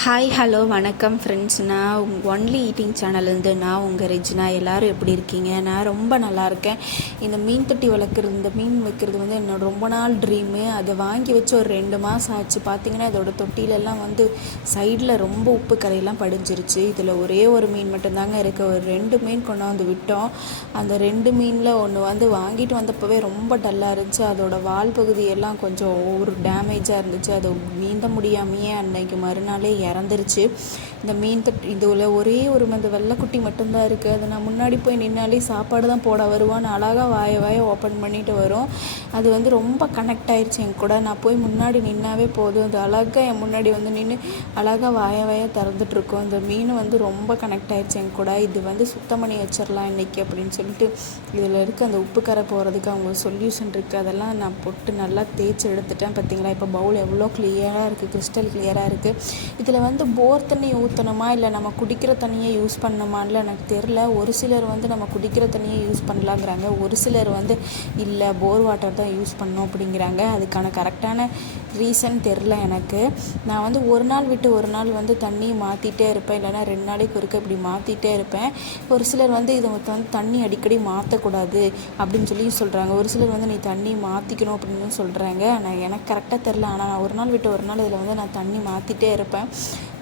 Hi hello வணக்கம் friends நான் only eating சேனல்லேருந்து நான் உங்கள் ரெஜினா. எல்லோரும் எப்படி இருக்கீங்க? நான் ரொம்ப நல்லா இருக்கேன். இந்த மீன் தொட்டி வளர்க்குறது இந்த மீன் வைக்கிறது வந்து என்னோட ரொம்ப நாள் ட்ரீமு அதை வாங்கி வச்சு ஒரு ரெண்டு மாதம் ஆச்சு. பார்த்தீங்கன்னா இதோட தொட்டிலெல்லாம் வந்து சைடில் ரொம்ப உப்பு கரையெல்லாம் படிஞ்சிருச்சு. இதில் ஒரே ஒரு மீன் மட்டும்தாங்க இருக்குது ஒரு ரெண்டு மீன் கொண்டாந்து விட்டோம். அந்த ரெண்டு மீனில் ஒன்று வந்து வாங்கிட்டு வந்தப்போவே ரொம்ப டல்லாக இருந்துச்சு. அதோட வால் பகுதியெல்லாம் கொஞ்சம் ஒரு டேமேஜாக இருந்துச்சு. அது நீந்த முடியாமையே அன்னைக்கு மறுநாளே இறந்துருச்சு. இந்த மீன் தொட்டி இதில் ஒரே ஒரு அந்த வெள்ளைக்குட்டி மட்டும்தான் இருக்குது அது நான் முன்னாடி போய் நின்னாலே சாப்பாடு தான் போட வருவான்னு அழகாக வாய வாய ஓப்பன் பண்ணிட்டு வரும். அது வந்து ரொம்ப கனெக்ட் ஆயிடுச்சு என் கூட. நான் போய் முன்னாடி நின்னாவே போதும். அது அழகாக என் முன்னாடி வந்து நின்று அழகாக வாய வாய திறந்துட்டுருக்கும். அந்த மீன் வந்து ரொம்ப கனெக்ட் ஆயிடுச்சு என் கூட. இது வந்து சுத்தம் பண்ணி வச்சிடலாம் இன்றைக்கி அப்படின்னு சொல்லிட்டு இதில் இருக்க அந்த உப்பு கரை போகிறதுக்கு அவங்க சொல்யூஷன் இருக்குது அதெல்லாம் நான் போட்டு நல்லா தேய்ச்சி எடுத்துட்டேன் பார்த்தீங்களா இப்போ பவுல் எவ்வளோ கிளியராக இருக்குது கிறிஸ்டல் கிளியராக இருக்குது இதில் இதில் வந்து போர் தண்ணி ஊற்றணுமா இல்லை நம்ம குடிக்கிற தண்ணியை யூஸ் பண்ணணுமான்ல எனக்கு தெரில ஒரு சிலர் வந்து நம்ம குடிக்கிற தண்ணியை யூஸ் பண்ணலாங்கிறாங்க. ஒரு சிலர் வந்து இல்லை போர் வாட்டர் தான் யூஸ் பண்ணணும் அப்படிங்கிறாங்க. அதுக்கான கரெக்டான ரீசன் தெரில எனக்கு. நான் வந்து ஒரு நாள் விட்டு ஒரு நாள் வந்து தண்ணி மாற்றிட்டே இருப்பேன். இல்லைனா ரெண்டு நாளைக்கு ஒருக்க இப்படி மாற்றிட்டே இருப்பேன். ஒரு சிலர் வந்து இதை வந்து தண்ணி அடிக்கடி மாற்றக்கூடாது அப்படின்னு சொல்லி சொல்கிறாங்க ஒரு சிலர் வந்து நீ தண்ணி மாற்றிக்கணும் அப்படின்னு சொல்கிறாங்க ஆனால் எனக்கு கரெக்டாக தெரில ஆனால் நான் ஒரு நாள் விட்டு ஒரு நாள் இதில் வந்து நான் தண்ணி மாற்றிட்டே இருப்பேன்.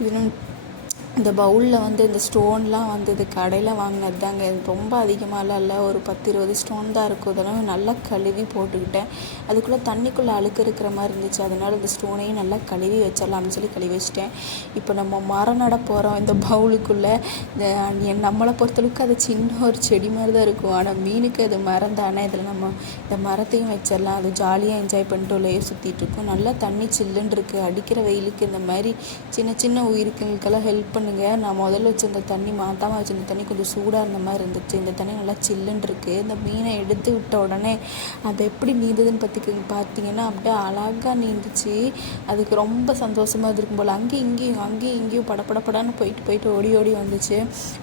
இது இந்த பவுலில் வந்து இந்த ஸ்டோன்லாம் வந்து இது கடையில் வாங்கினது தாங்க இது ரொம்ப அதிகமாகலாம் இல்லை. ஒரு பத்து இருபது ஸ்டோன் தான் இருக்கும். இதெல்லாம் நல்லா கழுவி போட்டுக்கிட்டேன். அதுக்குள்ளே தண்ணிக்குள்ளே அழுக்கு இருக்கிற மாதிரி இருந்துச்சு. அதனால் இந்த ஸ்டோனையும் நல்லா கழுவி வச்சிடலாம்னு சொல்லி கழுவி வச்சிட்டேன். இப்போ நம்ம மரம் நட போகிறோம் இந்த பவுலுக்குள்ளே இந்த நம்மளை பொறுத்தளவுக்கு அது சின்ன ஒரு செடி மாதிரி தான் இருக்கும். ஆனால் மீனுக்கு அது மரம் தானே. இதில் நம்ம இந்த மரத்தையும் வச்சிடலாம். அது ஜாலியாக என்ஜாய் பண்ணிட்டு உள்ளே சுற்றிட்டு இருக்கோம். நல்லா தண்ணி சில்லுன்னு இருக்குது அடிக்கிற வெயிலுக்கு இந்த மாதிரி சின்ன சின்ன உயிருக்குங்களுக்கெல்லாம் ஹெல்ப் பண்ணுங்கள் நான் முதல்ல வச்சிருந்த தண்ணி மாற்றாமல் வச்சிருந்த தண்ணி கொஞ்சம் சூடாக இருந்த மாதிரி இருந்துச்சு. இந்த தண்ணி நல்லா சில்லுன்னு இருக்குது இந்த மீனை எடுத்து விட்ட உடனே அது எப்படி நீந்ததுன்னு பற்றி பார்த்தீங்கன்னா அப்படியே அழகாக நீந்துச்சு. அதுக்கு ரொம்ப சந்தோஷமாக இருக்கும் போல். அங்கேயும் இங்கேயும் அங்கேயும் இங்கேயும் படப்படப்படான்னு போயிட்டு போயிட்டு ஓடி ஓடி வந்துச்சு.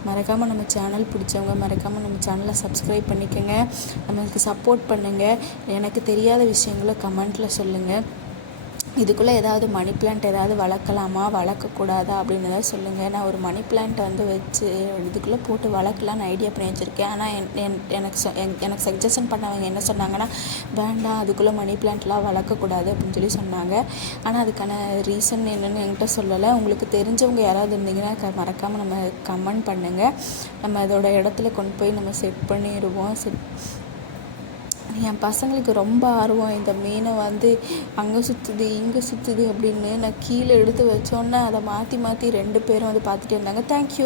மறக்காமல் நம்ம சேனல் பிடிச்சவங்க மறக்காமல் நம்ம சேனலை சப்ஸ்கிரைப் பண்ணிக்கோங்க. நம்மளுக்கு சப்போர்ட் பண்ணுங்கள் எனக்கு தெரியாத விஷயங்களை கமெண்ட்டில் சொல்லுங்கள் இதுக்குள்ளே ஏதாவது மணி பிளான்ட் ஏதாவது வளர்க்கலாமா? வளர்க்கக்கூடாதா? அப்படின்னு ஏதாவது சொல்லுங்கள் நான் ஒரு மணி பிளான்ட் வந்து வச்சு இதுக்குள்ளே போட்டு வளர்க்கலான்னு ஐடியா பண்ணி வச்சுருக்கேன் ஆனால் என் எனக்கு சொ எனக்கு சஜஷன் பண்ணவங்க என்ன சொன்னாங்கன்னா வேண்டாம் அதுக்குள்ளே மணி பிளான்ட்லாம் வளர்க்கக்கூடாது அப்படின்னு சொல்லி சொன்னாங்க. ஆனால் அதுக்கான ரீசன் என்னென்னு என்கிட்ட சொல்லலை. உங்களுக்கு தெரிஞ்சவங்க யாராவது இருந்தீங்கன்னா மறக்காமல் நம்ம கமெண்ட் பண்ணுங்கள் நம்ம அதோட இடத்துல கொண்டு போய் நம்ம செட் பண்ணிடுவோம். செட் என் பசங்களுக்கு ரொம்ப ஆர்வம். இந்த மீனை வந்து அங்கே சுற்றுது இங்கே சுற்றுது அப்படின்னு நான் கீழே எடுத்து வச்சோன்னே அதை மாற்றி மாற்றி ரெண்டு பேரும் வந்து பார்த்துட்டே இருந்தாங்க. தேங்க்யூ